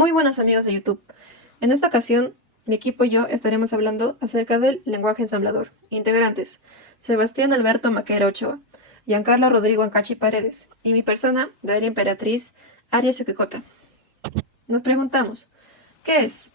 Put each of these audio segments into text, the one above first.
Muy buenas amigos de YouTube. En esta ocasión, mi equipo y yo estaremos hablando acerca del lenguaje ensamblador. Integrantes: Sebastián Alberto Maquera Ochoa, Giancarlo Rodrigo Ancachi Paredes y mi persona, Daria Emperatriz Arias Yoquecota. Nos preguntamos, ¿qué es?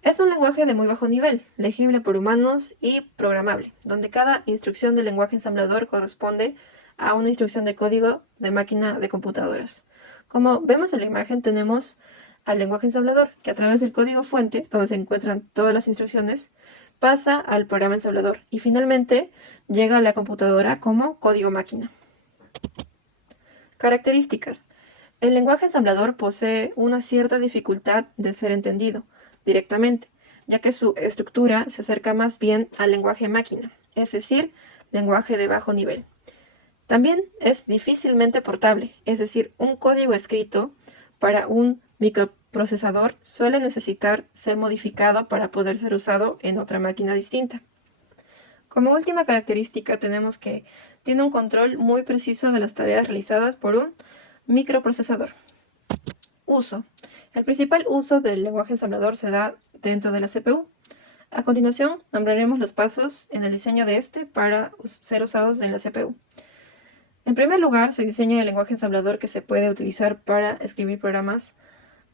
Es un lenguaje de muy bajo nivel, legible por humanos y programable, donde cada instrucción del lenguaje ensamblador corresponde a una instrucción de código de máquina de computadoras. Como vemos en la imagen, tenemos al lenguaje ensamblador, que a través del código fuente, donde se encuentran todas las instrucciones, pasa al programa ensamblador y finalmente llega a la computadora como código máquina. Características. El lenguaje ensamblador posee una cierta dificultad de ser entendido directamente, ya que su estructura se acerca más bien al lenguaje máquina, es decir, lenguaje de bajo nivel. También es difícilmente portable, es decir, un código escrito para un microprocesador suele necesitar ser modificado para poder ser usado en otra máquina distinta. Como última característica tenemos que tiene un control muy preciso de las tareas realizadas por un microprocesador. Uso. El principal uso del lenguaje ensamblador se da dentro de la CPU. A continuación, nombraremos los pasos en el diseño de este para ser usados en la CPU. En primer lugar, se diseña el lenguaje ensamblador que se puede utilizar para escribir programas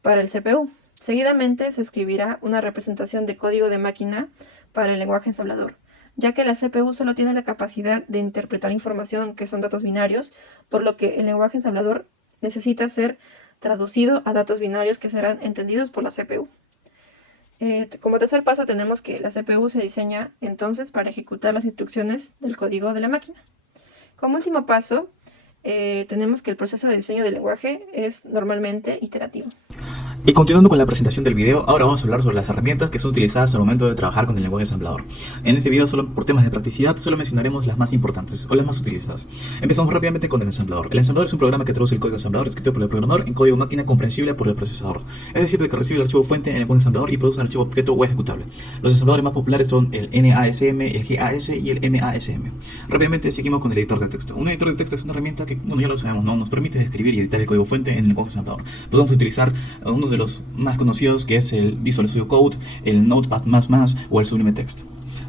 para el CPU. Seguidamente, se escribirá una representación de código de máquina para el lenguaje ensamblador, ya que la CPU solo tiene la capacidad de interpretar información que son datos binarios, por lo que el lenguaje ensamblador necesita ser traducido a datos binarios que serán entendidos por la CPU. Como tercer paso tenemos que la CPU se diseña entonces para ejecutar las instrucciones del código de la máquina. Como último paso, tenemos que el proceso de diseño del lenguaje es normalmente iterativo. Y continuando con la presentación del video, ahora vamos a hablar sobre las herramientas que son utilizadas al momento de trabajar con el lenguaje ensamblador. En este video, solo por temas de practicidad, solo mencionaremos las más importantes o las más utilizadas. Empezamos rápidamente con el ensamblador. El ensamblador es un programa que traduce el código ensamblador escrito por el programador en código máquina comprensible por el procesador. Es decir, que recibe el archivo fuente en el lenguaje ensamblador y produce un archivo objeto o ejecutable. Los ensambladores más populares son el NASM, el GAS y el MASM. Rápidamente seguimos con el editor de texto. Un editor de texto es una herramienta que, bueno, ya lo sabemos, ¿no? Nos permite escribir y editar el código fuente en el lenguaje ensamblador. Podemos utilizar uno de los más conocidos, que es el Visual Studio Code, el Notepad++ o el Sublime Text.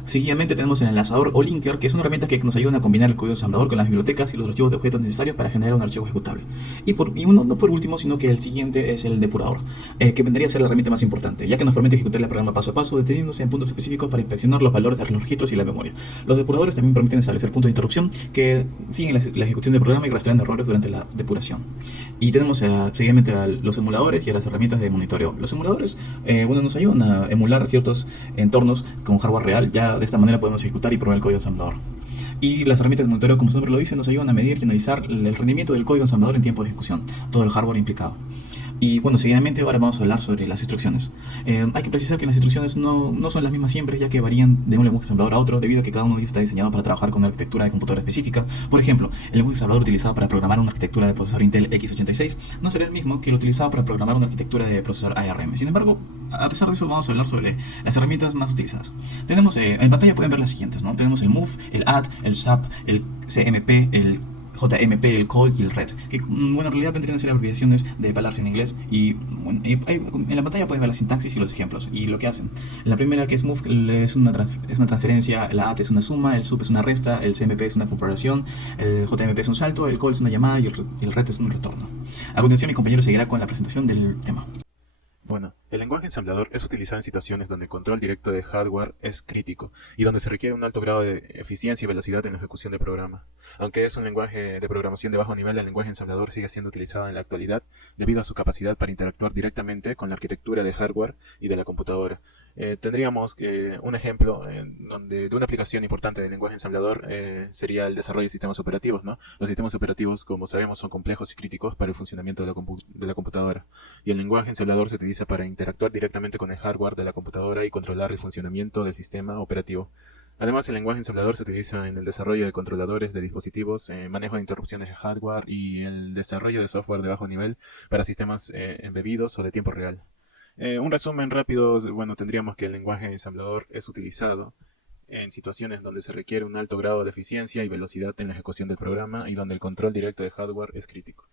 Seguidamente tenemos el enlazador o linker, que es una herramienta que nos ayuda a combinar el código ensamblador con las bibliotecas y los archivos de objetos necesarios para generar un archivo ejecutable. No por último, sino que el siguiente es el depurador, que vendría a ser la herramienta más importante, ya que nos permite ejecutar el programa paso a paso, deteniéndose en puntos específicos para inspeccionar los valores de los registros y la memoria. Los depuradores también permiten establecer puntos de interrupción que siguen la ejecución del programa y rastrean errores durante la depuración. Y tenemos seguidamente a los emuladores y a las herramientas de monitoreo. Los emuladores nos ayudan a emular ciertos entornos con hardware real. Ya de esta manera podemos ejecutar y probar el código ensamblador. Y las herramientas de monitoreo, como su nombre lo dice, nos ayudan a medir y analizar el rendimiento del código ensamblador en tiempo de ejecución, todo el hardware implicado. Y bueno, seguidamente ahora vamos a hablar sobre las instrucciones. Hay que precisar que las instrucciones no son las mismas siempre, ya que varían de un lenguaje ensamblador a otro, debido a que cada uno de ellos está diseñado para trabajar con una arquitectura de computadora específica. Por ejemplo, el lenguaje ensamblador utilizado para programar una arquitectura de procesador Intel x86 no será el mismo que el utilizado para programar una arquitectura de procesador ARM. Sin embargo, a pesar de eso, vamos a hablar sobre las herramientas más utilizadas. Tenemos, en pantalla pueden ver las siguientes, ¿no? Tenemos el move, el add, el sub, el cmp, el JMP, el call y el red, que bueno, en realidad vendrían a ser abreviaciones de palabras en inglés. Y bueno, en la pantalla pueden ver la sintaxis y los ejemplos y lo que hacen. La primera, que es move, es una transferencia, la add es una suma, el sub es una resta, el CMP es una comparación, el JMP es un salto, el call es una llamada y el red es un retorno. A continuación, mi compañero seguirá con la presentación del tema. Bueno, el lenguaje ensamblador es utilizado en situaciones donde el control directo de hardware es crítico y donde se requiere un alto grado de eficiencia y velocidad en la ejecución del programa. Aunque es un lenguaje de programación de bajo nivel, el lenguaje ensamblador sigue siendo utilizado en la actualidad debido a su capacidad para interactuar directamente con la arquitectura de hardware y de la computadora. Tendríamos un ejemplo de una aplicación importante del lenguaje ensamblador sería el desarrollo de sistemas operativos, ¿no? Los sistemas operativos, como sabemos, son complejos y críticos para el funcionamiento de la computadora. Y el lenguaje ensamblador se utiliza para interactuar directamente con el hardware de la computadora y controlar el funcionamiento del sistema operativo. Además, el lenguaje ensamblador se utiliza en el desarrollo de controladores de dispositivos, manejo de interrupciones de hardware y el desarrollo de software de bajo nivel para sistemas embebidos o de tiempo real. Un resumen rápido, bueno, tendríamos que el lenguaje ensamblador es utilizado en situaciones donde se requiere un alto grado de eficiencia y velocidad en la ejecución del programa y donde el control directo de hardware es crítico.